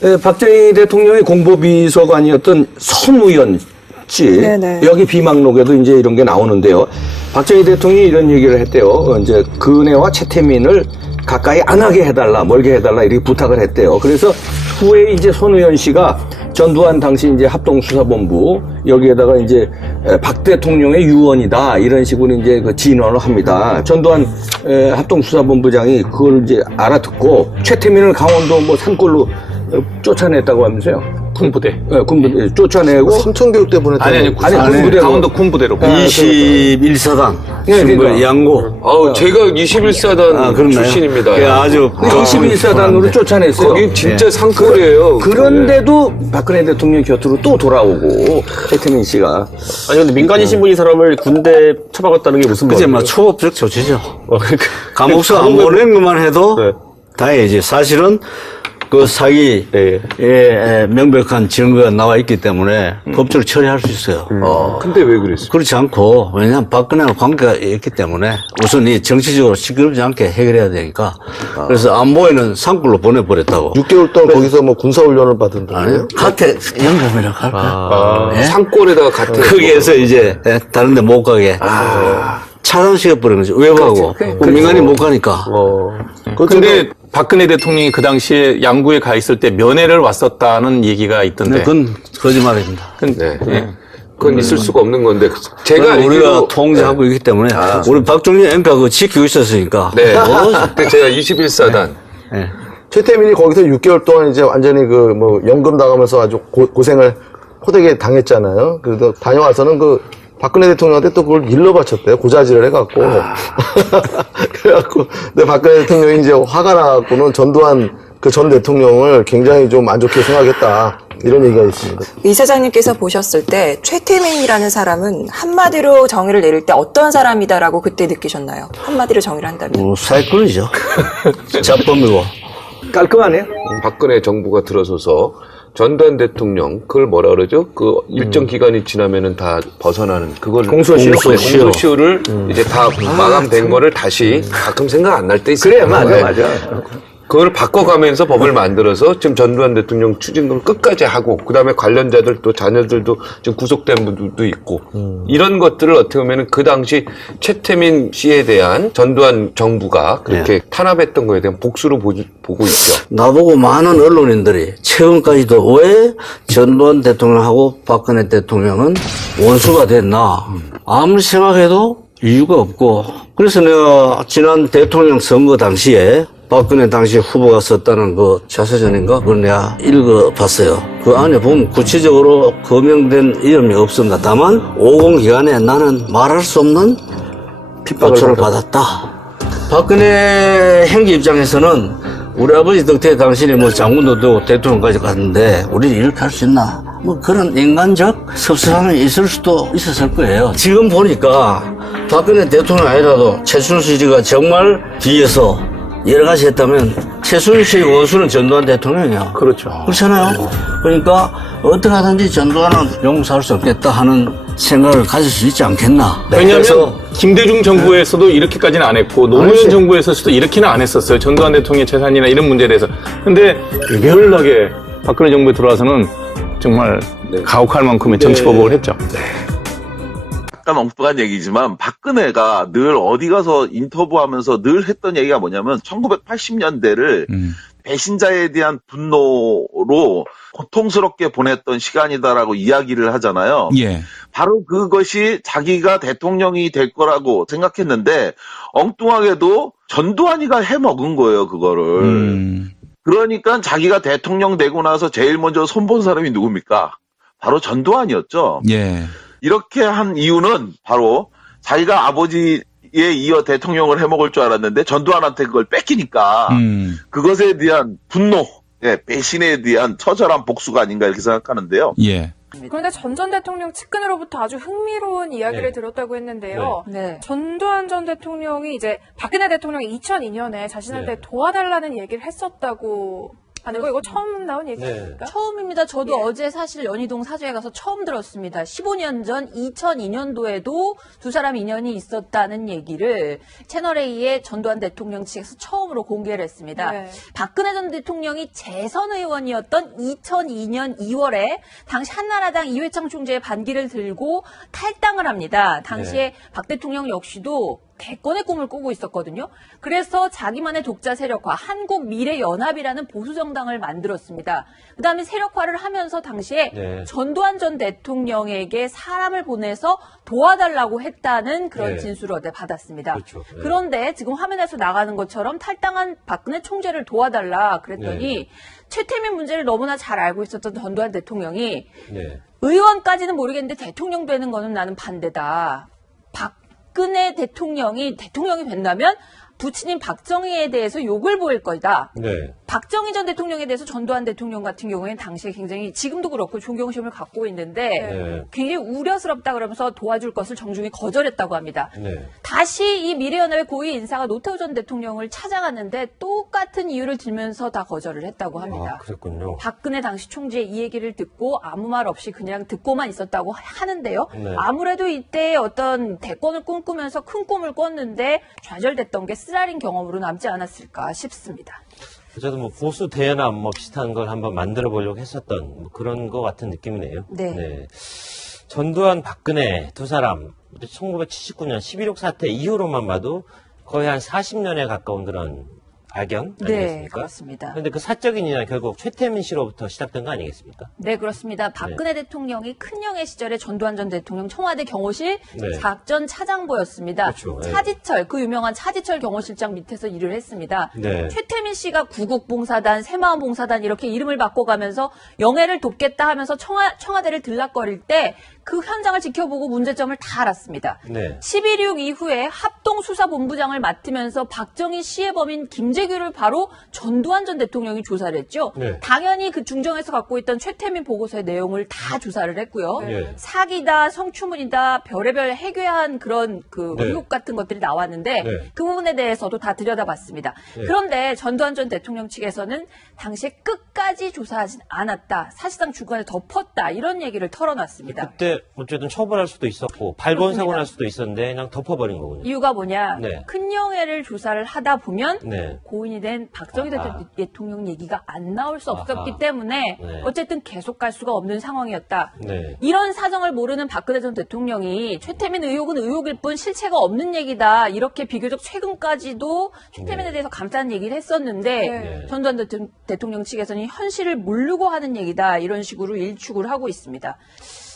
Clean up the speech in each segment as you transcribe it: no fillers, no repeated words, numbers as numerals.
네, 박정희 대통령의 공보비서관이었던 선우연 씨. 네네. 여기 비망록에도 이제 이런 게 나오는데요. 박정희 대통령이 이런 얘기를 했대요. 이제 그네와 최태민을 가까이 안 하게 해달라, 멀게 해달라 이렇게 부탁을 했대요. 그래서 후에 이제 손우연 씨가 전두환 당시 이제 합동수사본부 여기에다가 이제 박 대통령의 유언이다 이런 식으로 이제 그 진언을 합니다. 전두환 합동수사본부장이 그걸 이제 알아듣고 최태민을 강원도 뭐 산골로 쫓아냈다고 하면서요. 군부대. 네, 군부대 쫓아내고 삼천교육 때 보냈던 아니, 군부대로. 강원도 군부대로. 21사단 그러니까. 양고. 제가 21사단 그렇나요? 출신입니다. 예, 아주 21사단으로 쫓아냈어요. 거기 진짜 산골이에요. 그런데도 박근혜 대통령 곁으로 또 돌아오고 최태민 씨가 아니, 근데 민간인 신분인 사람을 군대 처박았다는 게 무슨 그제 말이에요? 뭐 초법적 조치죠. 그러니까. 감옥서 안 보낸 것만 해도 네. 다행이지. 사실은 그 사기에 명백한 증거가 나와 있기 때문에 법적으로 처리할 수 있어요. 근데 왜 그랬어요? 그렇지 않고, 왜냐하면 박근혜와 관계가 있기 때문에 우선 이 정치적으로 시끄럽지 않게 해결해야 되니까. 그래서 안보에는 산골로 보내버렸다고. 6개월 동안 거기서 뭐 군사훈련을 받은다. 아니요. 같은 연금이라고 할까요? 예? 산골에다가 같은. 거기에서 이제 다른 데 못 가게. 차단시켜버린 거죠. 외부하고. 민간이 못 가니까. 근데 박근혜 대통령이 그 당시에 양구에 가 있을 때 면회를 왔었다는 얘기가 있던데. 그건 거짓말입니다. 네. 그건 있을 수가 없는 건데 제가 우리가 알기로- 통제하고 있기 때문에 우리 박종진 엠피가 그거 지키고 있었으니까. 네. 그때 제가 21사단. 예. 최태민이 거기서 6개월 동안 이제 완전히 그 뭐 연금 나가면서 아주 고생을 호되게 당했잖아요. 그래도 다녀와서는 그 박근혜 대통령한테 또 그걸 일러 바쳤대요. 고자질을 해갖고. 그래갖고, 근데 박근혜 대통령이 이제 화가 나갖고는 전두환 그 전 대통령을 굉장히 좀 안 좋게 생각했다. 이런 얘기가 있습니다. 이사장님께서 보셨을 때 최태민이라는 사람은 한마디로 정의를 내릴 때 어떤 사람이다라고 그때 느끼셨나요? 한마디로 정의를 한다면. 사기꾼이죠. 자범이고. 깔끔하네요. 박근혜 정부가 들어서서 전두환 대통령 그걸 뭐라 그러죠? 그 일정 기간이 지나면은 다 벗어나는 그걸 공소시효를 이제 다 마감된 거를 다시 가끔 생각 안 날 때 있어요. 그래, 맞아. 그걸 바꿔가면서 법을 만들어서 지금 전두환 대통령 추징금을 끝까지 하고 그다음에 관련자들 또 자녀들도 지금 구속된 분들도 있고 이런 것들을 어떻게 보면은 그 당시 최태민 씨에 대한 전두환 정부가 그렇게 탄압했던 거에 대한 복수로 보고 있죠. 나보고 많은 언론인들이 최근까지도 왜 전두환 대통령하고 박근혜 대통령은 원수가 됐나. 아무리 생각해도 이유가 없고. 그래서 내가 지난 대통령 선거 당시에 박근혜 당시 후보가 썼다는 그 자서전인가? 그걸 내가 읽어봤어요. 그 안에 보면 구체적으로 거명된 이름이 없습니다. 다만 50 기간에 나는 말할 수 없는 핍박을 받았다. 박근혜 행기 입장에서는 우리 아버지 덕택 당신이 뭐 장군도 되고 대통령까지 갔는데 우리는 이렇게 할 수 있나? 뭐 그런 인간적 섭섭함이 있을 수도 있었을 거예요. 지금 보니까 박근혜 대통령 아니라도 최순실 씨가 정말 뒤에서 여러 가지 했다면 최순실 씨의 원수는 전두환 대통령이야. 그렇죠. 그렇잖아요. 그러니까 어떻게 하든지 전두환은 용서할 수 없겠다 하는 생각을 가질 수 있지 않겠나. 왜냐하면 김대중 정부에서도 이렇게까지는 안 했고 노무현 정부에서도 이렇게는 안 했었어요. 전두환 대통령의 재산이나 이런 문제에 대해서. 근데 유별나게 박근혜 정부에 들어와서는 정말 가혹할 만큼의 정치보복을 했죠. 약간 엉뚱한 얘기지만 박근혜가 늘 어디 가서 인터뷰하면서 늘 했던 얘기가 뭐냐면 1980년대를 배신자에 대한 분노로 고통스럽게 보냈던 시간이다라고 이야기를 하잖아요. 예. 바로 그것이 자기가 대통령이 될 거라고 생각했는데 엉뚱하게도 전두환이가 해먹은 거예요, 그거를. 그러니까 자기가 대통령 되고 나서 제일 먼저 손본 사람이 누굽니까? 바로 전두환이었죠. 예. 이렇게 한 이유는 바로 자기가 아버지에 이어 대통령을 해먹을 줄 알았는데 전두환한테 그걸 뺏기니까 그것에 대한 분노, 배신에 대한 처절한 복수가 아닌가 이렇게 생각하는데요. 예. 그런데 전 대통령 측근으로부터 아주 흥미로운 이야기를 들었다고 했는데요. 네. 전두환 전 대통령이 이제 박근혜 대통령이 2002년에 자신한테 도와달라는 얘기를 했었다고 아니고 이거 처음 나온 얘기입니까? 처음입니다. 저도 어제 사실 연희동 사저에 가서 처음 들었습니다. 15년 전 2002년도에도 두 사람 인연이 있었다는 얘기를 채널A의 전두환 대통령 측에서 처음으로 공개를 했습니다. 네. 박근혜 전 대통령이 재선 의원이었던 2002년 2월에 당시 한나라당 이회창 총재의 반기를 들고 탈당을 합니다. 당시에 박 대통령 역시도 대권의 꿈을 꾸고 있었거든요. 그래서 자기만의 독자 세력화, 한국미래연합이라는 보수정당을 만들었습니다. 그다음에 세력화를 하면서 당시에 전두환 전 대통령에게 사람을 보내서 도와달라고 했다는 그런 진술을 어제 받았습니다. 그런데 지금 화면에서 나가는 것처럼 탈당한 박근혜 총재를 도와달라 그랬더니 최태민 문제를 너무나 잘 알고 있었던 전두환 대통령이 의원까지는 모르겠는데 대통령 되는 거는 나는 반대다. 박근혜 대통령이 된다면 부친인 박정희에 대해서 욕을 보일 거다. 박정희 전 대통령에 대해서 전두환 대통령 같은 경우에는 당시에 굉장히 지금도 그렇고 존경심을 갖고 있는데 굉장히 우려스럽다 그러면서 도와줄 것을 정중히 거절했다고 합니다. 다시 이 미래연합의 고위 인사가 노태우 전 대통령을 찾아갔는데 똑같은 이유를 들면서 다 거절을 했다고 합니다. 그랬군요. 박근혜 당시 총재의 이 얘기를 듣고 아무 말 없이 그냥 듣고만 있었다고 하는데요. 아무래도 이때 어떤 대권을 꿈꾸면서 큰 꿈을 꿨는데 좌절됐던 게 쓰라린 경험으로 남지 않았을까 싶습니다. 저도 뭐 보수 대연합 뭐 비슷한 걸 한번 만들어 보려고 했었던 뭐 그런 거 같은 느낌이네요. 전두환, 박근혜 두 사람 1979년 11.6 사태 이후로만 봐도 거의 한 40년에 가까운 그런 악연 아니겠습니까? 네, 그렇습니다. 그런데 그 사적인 인연 결국 최태민 씨로부터 시작된 거 아니겠습니까? 네, 그렇습니다. 박근혜 대통령이 큰형의 시절에 전두환 전 대통령 청와대 경호실 작전 차장보였습니다. 차지철, 그 유명한 차지철 경호실장 밑에서 일을 했습니다. 최태민 씨가 구국봉사단, 새마을봉사단 이렇게 이름을 바꿔가면서 영예를 돕겠다 하면서 청와대를 들락거릴 때 그 현장을 지켜보고 문제점을 다 알았습니다. 11.6 이후에 합동수사본부장을 맡으면서 박정희 시의 범인 김재규를 바로 전두환 전 대통령이 조사를 했죠. 당연히 그 중정에서 갖고 있던 최태민 보고서의 내용을 다 조사를 했고요. 사기다, 성추문이다, 별의별 해괴한 그런 그 의혹 같은 것들이 나왔는데 그 부분에 대해서도 다 들여다봤습니다. 그런데 전두환 전 대통령 측에서는 당시에 끝까지 조사하진 않았다. 사실상 주관을 덮었다. 이런 얘기를 털어놨습니다. 그때 어쨌든 처벌할 수도 있었고 발본 사고 날 수도 있었는데 그냥 덮어버린 거군요. 이유가 뭐냐? 큰영예를 조사를 하다 보면 고인이 된 박정희 대통령 얘기가 안 나올 수 없었기 때문에 어쨌든 계속 갈 수가 없는 상황이었다. 이런 사정을 모르는 박근혜 전 대통령이 최태민 의혹은 의혹일 뿐 실체가 없는 얘기다. 이렇게 비교적 최근까지도 최태민에 대해서 감싸는 얘기를 했었는데 전두환 대통령 측에서는 현실을 모르고 하는 얘기다. 이런 식으로 일축을 하고 있습니다.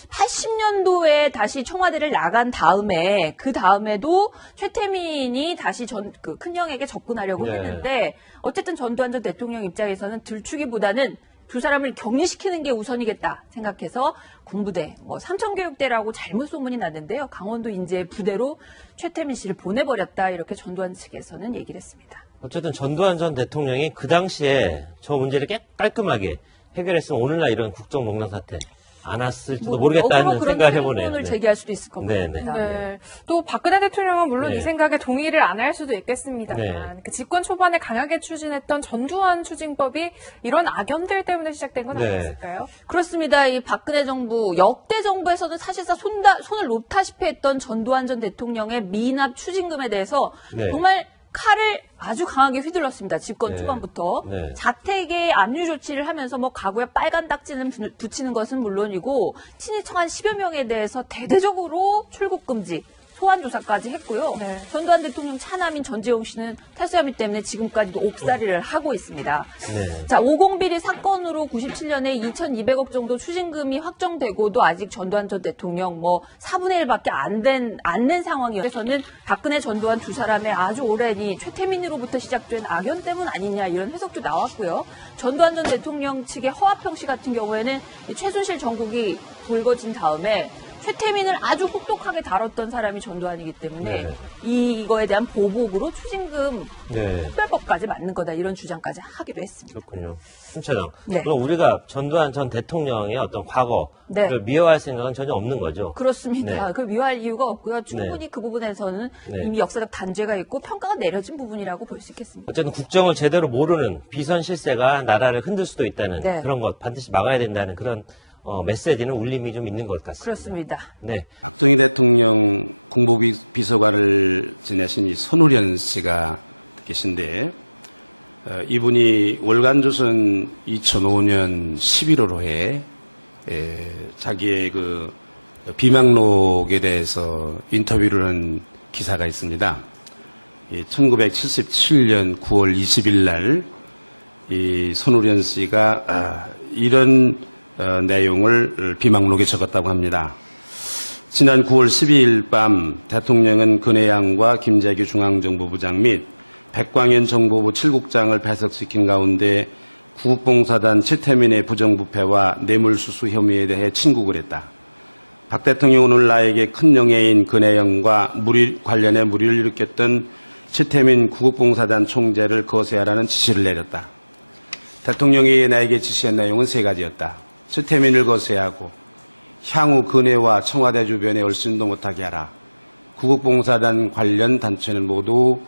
80년도에 다시 청와대를 나간 다음에 그 다음에도 최태민이 다시 그 큰형에게 접근하려고 했는데 어쨌든 전두환 전 대통령 입장에서는 들추기보다는 두 사람을 격리시키는 게 우선이겠다 생각해서 군부대, 삼천교육대라고 잘못 소문이 났는데요. 강원도 인제 부대로 최태민 씨를 보내버렸다 이렇게 전두환 측에서는 얘기를 했습니다. 어쨌든 전두환 전 대통령이 그 당시에 저 문제를 깔끔하게 해결했으면 오늘날 이런 국정농단 사태 안 왔을지도 모르겠다는 생각을 해보네요. 의문을 제기할 수도 있을 것 같습니다. 또 박근혜 대통령은 물론 이 생각에 동의를 안 할 수도 있겠습니다만 그 집권 초반에 강하게 추진했던 전두환 추징법이 이런 악연들 때문에 시작된 건 아니었을까요? 그렇습니다. 이 박근혜 정부, 역대 정부에서는 사실상 손을 놓다시피 했던 전두환 전 대통령의 미납 추징금에 대해서 정말 칼을 아주 강하게 휘둘렀습니다. 집권 초반부터. 자택에 압류 조치를 하면서 가구에 빨간 딱지는 붙이는 것은 물론이고 친일청 한 10여 명에 대해서 대대적으로 출국 금지, 소환 조사까지 했고요. 전두환 대통령 차남인 전재용 씨는 탈수염이 때문에 지금까지도 옥살이를 하고 있습니다. 자, 50비리 사건으로 97년에 2,200억 정도 추징금이 확정되고도 아직 전두환 전 대통령 4분의 1밖에 안 낸 상황이어서는 박근혜 전두환 두 사람의 아주 오랜 이 최태민으로부터 시작된 악연 때문 아니냐 이런 해석도 나왔고요. 전두환 전 대통령 측의 허화평 씨 같은 경우에는 최순실 정국이 불거진 다음에 최태민을 아주 혹독하게 다뤘던 사람이 전두환이기 때문에 네. 이거에 대한 보복으로 추징금 네. 특별법까지 맞는 거다 이런 주장까지 하기도 했습니다. 그렇군요. 순 차장. 네. 그럼 우리가 전두환 전 대통령의 어떤 과거를 네. 미워할 생각은 전혀 없는 거죠. 그렇습니다. 네. 그걸 미워할 이유가 없고요. 충분히 그 부분에서는 네. 이미 역사적 단죄가 있고 평가가 내려진 부분이라고 볼 수 있겠습니다. 어쨌든 국정을 제대로 모르는 비선 실세가 나라를 흔들 수도 있다는 네. 그런 것 반드시 막아야 된다는 그런 메시지는 울림이 좀 있는 것 같습니다. 그렇습니다. 네. 박정희 대통령 국무비서관을 지내신 이 손우련 씨가 계신데 이분이 월간조선 2005년 11월호에 자기의 그 비망록에 대해서 인터뷰를 한 기사가 있습니다. 1977년 9월 20일 날 이 손우련 씨가 이런 내용을 비망록에 적었다고 합니다. 지난 9월 12일 밤 대통령은 근해양과 김재규 중앙정보부장 및 백광현 정보부 7국장을 배석시킨 가운데 구국봉사단 최태민의 부정부패와 뇌물수수 혐의에 대해 친국을 했다. 박 대통령은 오늘 나에게 큰 영예인 근해양과 관련해 무리를 일으켰던 최태민 구국봉사단 총재를 거세하라는 지시를 내렸다. 대통령이 나에게 지시한 내용은 세 가지였다. 최태민을 거세하고 향후 근해와 청와대 주변에 얼씬도 못하게 하라. 구국봉사단 관련 단체는 모두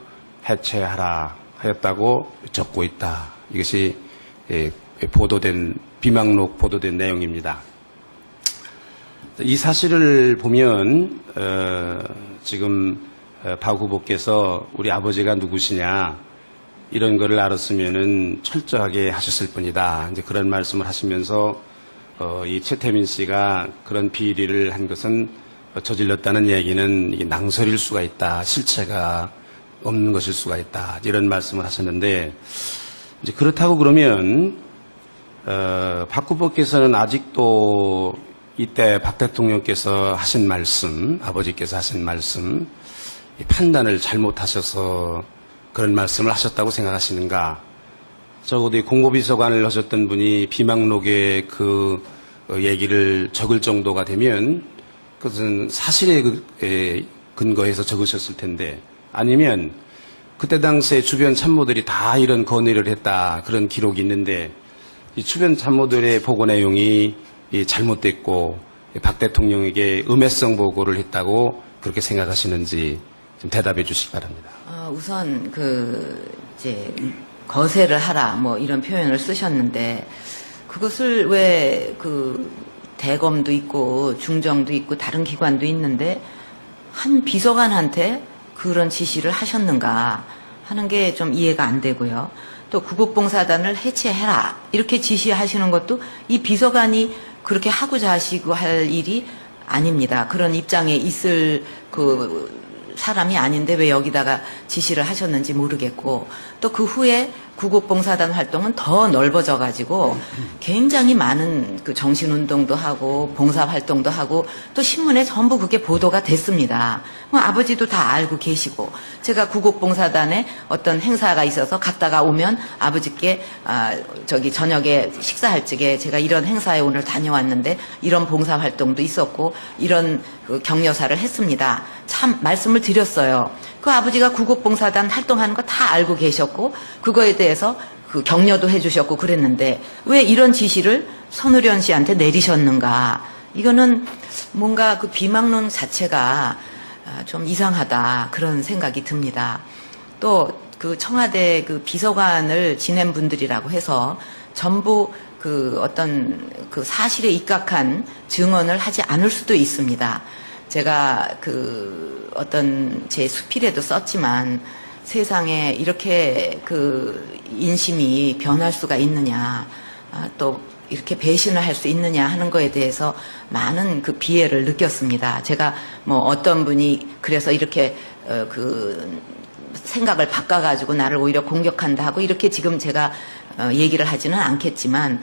해체하라 하였다고 적고 있다. 이것이 보도된 비망록 보도된 내용입니다. 이 사실을 보면 지금 박 후보께서 우리 아버지가 누구시냐 이런 거를 알았으면은 철저하게 하셨을 뿐이다. 이제 그런 말씀을 하시면서 이 최태민 씨가 그런 비리를 한 것은 저질렀다는 얘기는 이게 낭설일 수가 있다. 실체가 없는 것일 수가 있다. 이런 말씀을 하셨는데 이제 그렇다고 그러면 박 후보께서는 아직도 이때 박 대통령께서 하신 말씀, 아버지께서 하신 말씀, 이 판단을 잘못하셔서 그런 말씀을 하셨다고 생각하시는가? 적어도 이 공보비서관을 하셨던 분이 비망록에 그 얘기를 적을 정도가 되면 그것은 사실에 근거해서 적으셨을 텐데 아니면 그때 당시에 주변 참모들이 다 이런 건의를 했다 그런 기록이 있는데 이 주변 참모들의 보고 내용이 잘못됐고 박 대통령에게 음해성 보고를 했다고 그렇게 생각하시는지 좀 대답해 주시기 바랍니다. 우선 이제 거세를 하라 뭐 이런 표현을 쓰셨는데 그것을 왜 대검도 있고 중정도 있고 다른 기관도 있는데 한 비서관한테 그런 지시를 하셨는가 하는 게 좀 이해가 안 되고요. 또 구국봉사단을 해체해라 이렇게 지시하시는 것도 이 비서관이 그렇게 하고자 하시고 할 일이 아닙니다. 그런 입장에 있을 사람이 아닌데 왜 여기다가 지시를 하셨는지 모르겠고 또 그 후에 구국봉사단 활동은 더 넓어져 가지고 굉장히 많은 정신운동도 하고 봉사활동도 하고 또 신문에 전부 그게 보도가 됐습니다. 아버지도 다 알고 계시고 제가 구국봉사단에 어떤 행사가 있어서 갔다가 오면 아버지께 저녁에 식사할 적에 제가 이런 행사에 오늘 다녀왔는데 이런 봉사활동도 있었고 이런 격려사를 했습니다. 참 말씀을 드렸어요. 그 아버지가 구국봉사단 활동하는 거 다 알고 계셨고 그거에 대해서 격려도 해주셨고 그랬는데 왜 이런 지시를 손우련 씨한테 내리셨는가? 이거는 뭔가 비망론 자체가 좀 이상하다 그런 생각이 듭니다. 또 청와대 비서관을 지낸 분들이라고 해서 전부 어떤 사실에 입각한 증언을 하지 않을 수도 있습니다. 제가 어떤 제 수필에도 썼지만 세상에 이렇게 인심이 변할 수가 있느냐, 또 이렇게 배신을 할 수 있느냐 하는 거에 대해서 많은 비애를 느꼈습니다. 제가 어떤 분이 그래서 이렇게 생각을 바꿔가지고 나를 오히려 공격한다 하고 이렇게 지금 제가 얘기를 하지는 않겠지만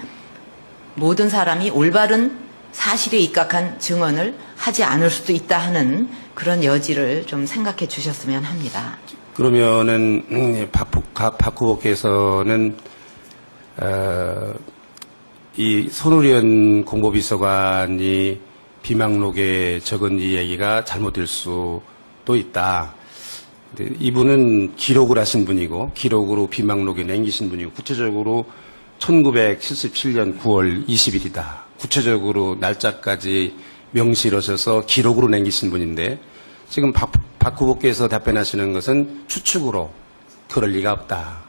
모든 사람이 올바른 사실에 입각한 증언을 하지 않을 수도 있다 하는 그런 여지를 좀 생각해 주셨으면 합니다. 그러면은 박 후보께서는 이 손우련 공보비서관이 비망록에 적은 이 얘기가 잘못될 수도 있다. 근데 이분은 기록을 하신 분이고 기록으로 비망록에 남기신 분이고 구체적으로 1977년 9월 20일이다. 구체적으로 날짜까지 명시하셔서 기록으로 남기신 분인데 지금 박 후보께서 답변하시는 것은 추측으로 그럴 리가 없다.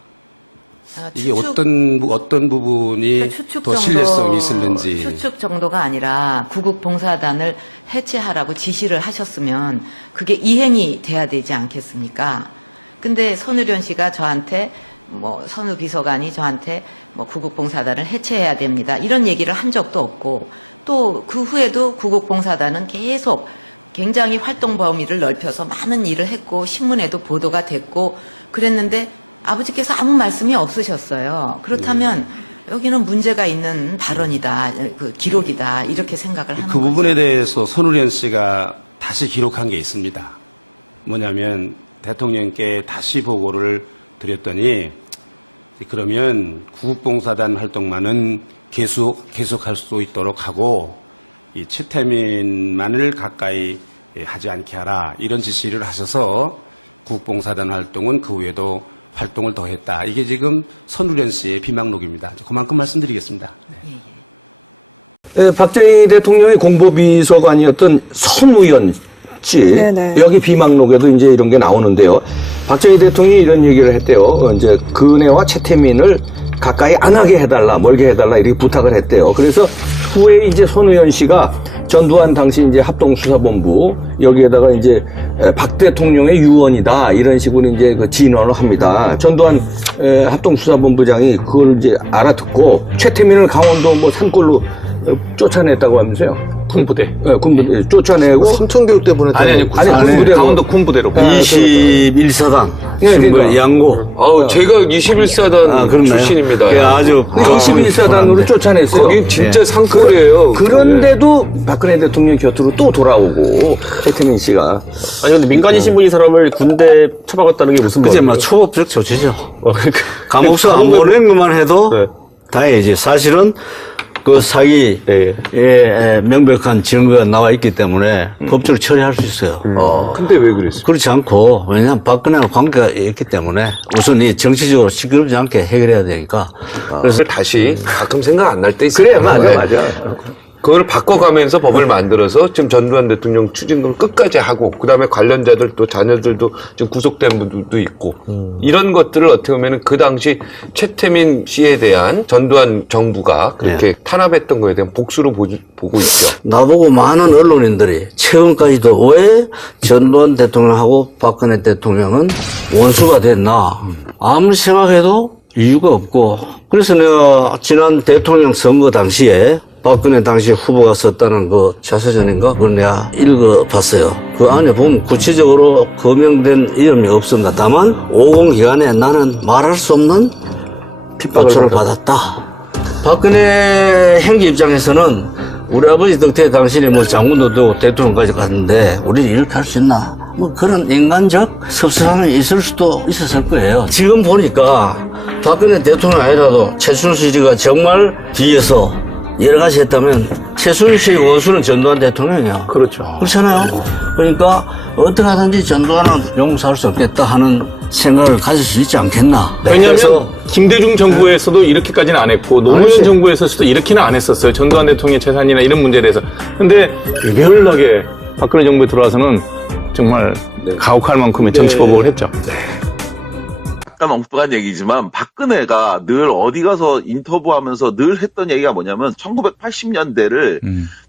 이게 어떤 부분이 더 신뢰성이 있을는지. 추측 정도가 아니라 구국봉사단을 해체하라고 지시를 하셨으면 그게 이행이 돼야 되지 않겠습니까? 근데 손의련 씨가 저한테 선우 비서관이 저한테 구국봉사단을 해체해야 됩니다. 이런 얘기를 한 적도 없고 또 그 후에도 구국봉사단은 계속 굉장히 활동 범위를 넓혀서 많은 일을 했고 신문에도 보도가 됐고 그랬는데 아버지께서 아무 말씀이 없으셨어요. 그렇다면 여기는 문제가 있는 발언이다, 그 기록이다 이렇게 생각을 하는 그 부분에 거죠. 대해서 손의련 씨가 다시 기록한 게 있습니다. 뭐냐면 대통령께 다시 보고를 드렸더니 그러면 구국봉사단 활동만은 계속할 수 있도록 하고 이 최태민만을 가까이 하지 않게 하라 이런 지시를 하셔서 구국봉사단 활동은 그 후에도 활동을 더했다. 이게 지금 손의련 씨의 비망록입니다. 그만큼 말씀드리겠습니다. 박정희 대통령의 공보비서관이었던 손우연 씨, 네네. 여기 비망록에도 이제 이런 게 나오는데요. 박정희 대통령이 이런 얘기를 했대요. 이제 그네와 최태민을 가까이 안 하게 해달라, 멀게 해달라 이렇게 부탁을 했대요. 그래서 후에 이제 손우연 씨가 전두환 당시 이제 합동수사본부 여기에다가 이제 박 대통령의 유언이다 이런 식으로 이제 그 진언을 합니다. 전두환 합동수사본부장이 그걸 이제 알아듣고 최태민을 강원도 산골로 쫓아냈다고 하면서요. 군부대. 군부대 쫓아내고 삼천교육 때 보냈다고. 군부대로. 강원도 군부대로. 21사단. 그러니까. 양고. 제가 21사단 그렇나요? 출신입니다. 예, 아주 21사단으로 쫓아냈어요. 거기 진짜 상골이에요. 그런데도 박근혜 대통령 곁으로 또 돌아오고 최태민 씨가 아니 근데 민간인 신분인 사람을 군대 처박았다는 게 무슨 그제 말이에요? 초법적 조치죠. 그러니까 감옥서 안 보낸 것만 해도 다행이지. 사실은 그 사기에 명백한 증거가 나와 있기 때문에 법적으로 처리할 수 있어요. 근데 왜 그랬어요? 그렇지 않고, 왜냐하면 박근혜와 관계가 있기 때문에 우선 이 정치적으로 시끄럽지 않게 해결해야 되니까. 그래서 다시 가끔 생각 안 날 때 있어요. 그래 맞아. 그걸 바꿔가면서 법을 만들어서 지금 전두환 대통령 추징금을 끝까지 하고 그다음에 관련자들 또 자녀들도 지금 구속된 분들도 있고 이런 것들을 어떻게 보면 그 당시 최태민 씨에 대한 전두환 정부가 그렇게 탄압했던 거에 대한 복수로 보고 있죠. 나보고 많은 언론인들이 최근까지도 왜 전두환 대통령하고 박근혜 대통령은 원수가 됐나 아무리 생각해도 이유가 없고 그래서 내가 지난 대통령 선거 당시에 박근혜 당시 후보가 썼다는 그 자서전인가 그걸 내가 읽어봤어요. 그 안에 보면 구체적으로 거명된 이름이 없습니다. 다만 50 기간에 나는 말할 수 없는 핍박을 받았다. 박근혜 행기 입장에서는 우리 아버지 덕택 당신이 장군도 되고 대통령까지 갔는데 우리는 이렇게 할 수 있나? 그런 인간적 섭섭함이 있을 수도 있었을 거예요. 지금 보니까 박근혜 대통령 아니라도 최순실 씨가 정말 뒤에서 여러 가지 했다면 최순실 씨의 원수는 전두환 대통령이야. 그렇죠. 그렇잖아요. 그러니까 어떻게 하든지 전두환은 용서할 수 없겠다 하는 생각을 가질 수 있지 않겠나. 왜냐하면 김대중 정부에서도 이렇게까지는 안 했고 노무현 정부에서도 이렇게는 안 했었어요. 전두환 대통령의 재산이나 이런 문제에 대해서. 근데 유별나게 박근혜 정부에 들어와서는 정말 가혹할 만큼의 정치보복을 했죠. 약간 엉뚱한 얘기지만 박근혜가 늘 어디 가서 인터뷰하면서 늘 했던 얘기가 뭐냐면 1980년대를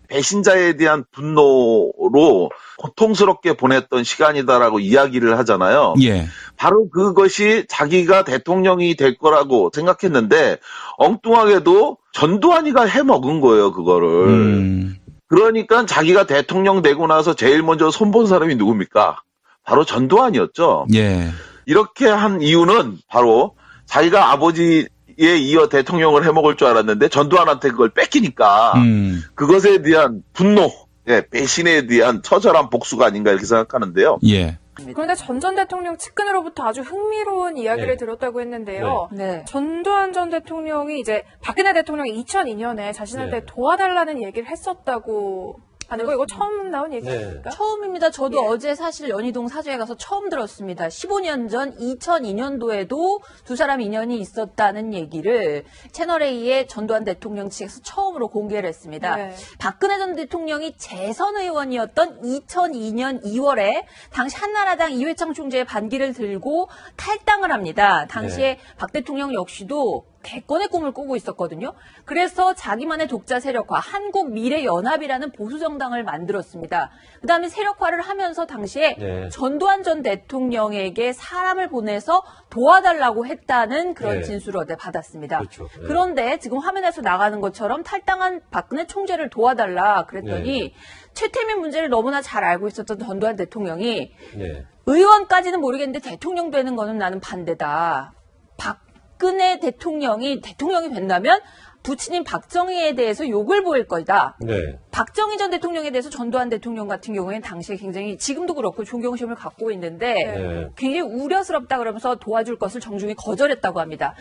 배신자에 대한 분노로 고통스럽게 보냈던 시간이다라고 이야기를 하잖아요. 예. 바로 그것이 자기가 대통령이 될 거라고 생각했는데 엉뚱하게도 전두환이가 해먹은 거예요, 그거를. 그러니까 자기가 대통령 되고 나서 제일 먼저 손본 사람이 누굽니까? 바로 전두환이었죠. 예. 이렇게 한 이유는 바로 자기가 아버지에 이어 대통령을 해먹을 줄 알았는데 전두환한테 그걸 뺏기니까 그것에 대한 분노, 배신에 대한 처절한 복수가 아닌가 이렇게 생각하는데요. 예. 그런데 전 대통령 측근으로부터 아주 흥미로운 이야기를 들었다고 했는데요. 네. 전두환 전 대통령이 이제 박근혜 대통령이 2002년에 자신한테 도와달라는 얘기를 했었다고 아니고 이거 처음 나온 얘기입니까? 처음입니다. 저도 어제 사실 연희동 사저에 가서 처음 들었습니다. 15년 전 2002년도에도 두 사람 인연이 있었다는 얘기를 채널A의 전두환 대통령 측에서 처음으로 공개를 했습니다. 네. 박근혜 전 대통령이 재선 의원이었던 2002년 2월에 당시 한나라당 이회창 총재의 반기를 들고 탈당을 합니다. 당시에 박 대통령 역시도 대권의 꿈을 꾸고 있었거든요. 그래서 자기만의 독자 세력화, 한국미래연합이라는 보수정당을 만들었습니다. 그 다음에 세력화를 하면서 당시에 전두환 전 대통령에게 사람을 보내서 도와달라고 했다는 그런 진술을 어제 받았습니다. 그렇죠. 그런데 지금 화면에서 나가는 것처럼 탈당한 박근혜 총재를 도와달라 그랬더니 최태민 문제를 너무나 잘 알고 있었던 전두환 대통령이 의원까지는 모르겠는데 대통령 되는 거는 나는 반대다. 박근혜 대통령이 된다면 부친인 박정희에 대해서 욕을 보일 거다. 박정희 전 대통령에 대해서 전두환 대통령 같은 경우에는 당시에 굉장히 지금도 그렇고 존경심을 갖고 있는데 굉장히 우려스럽다 그러면서 도와줄 것을 정중히 거절했다고 합니다.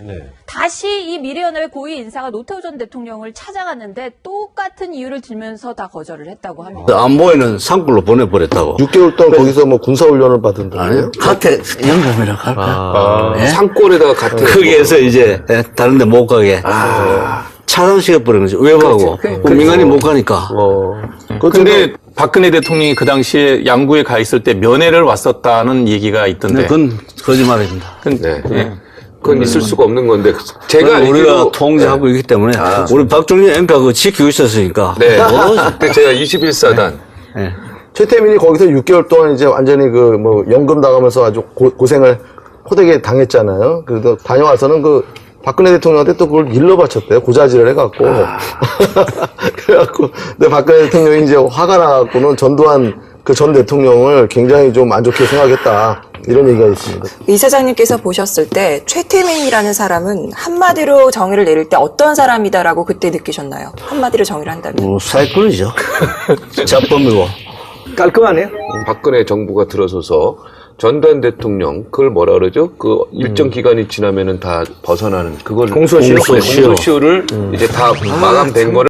다시 이 미래연합의 고위 인사가 노태우 전 대통령을 찾아갔는데 똑같은 이유를 들면서 다 거절을 했다고 합니다. 안보에는 산불로 보내버렸다고. 6개월 동안 거기서 뭐 군사훈련을 받은다고요? 아니요. 가택 연금이라고 할까? 산골에다가 같은 거기에서 이제 다른 데 못 가게. 차단시켜버린 거지. 왜 가고? 민간이 못 가니까. 근데 박근혜 대통령이 그 당시에 양구에 가 있을 때 면회를 왔었다는 얘기가 있던데. 그건 거짓말입니다. 그건 있을 수가 없는 건데 제가 우리가 통제하고 있기 때문에 우리 박정희 MP가 그거 지키고 있었으니까. 그때 제가 21사단 최태민이 거기서 6개월 동안 이제 완전히 그 뭐 연금 나가면서 아주 고생을 호되게 당했잖아요. 그래서 다녀와서는 그 박근혜 대통령한테 또 그걸 일러 바쳤대요. 고자질을 해갖고. 그래갖고, 근데 박근혜 대통령이 이제 화가 나갖고는 전두환 그 전 대통령을 굉장히 좀 안 좋게 생각했다. 이런 얘기가 있습니다. 이사장님께서 보셨을 때 최태민이라는 사람은 한마디로 정의를 내릴 때 어떤 사람이다라고 그때 느끼셨나요? 한마디로 정의를 한다면. 사기꾼이죠. 자범이고. 깔끔하네요. 박근혜 정부가 들어서서 전두환 대통령 그걸 뭐라 그러죠? 그 일정 기간이 지나면은 다 벗어나는 그걸 공소시효. 공소시효를 이제 다 마감된 거를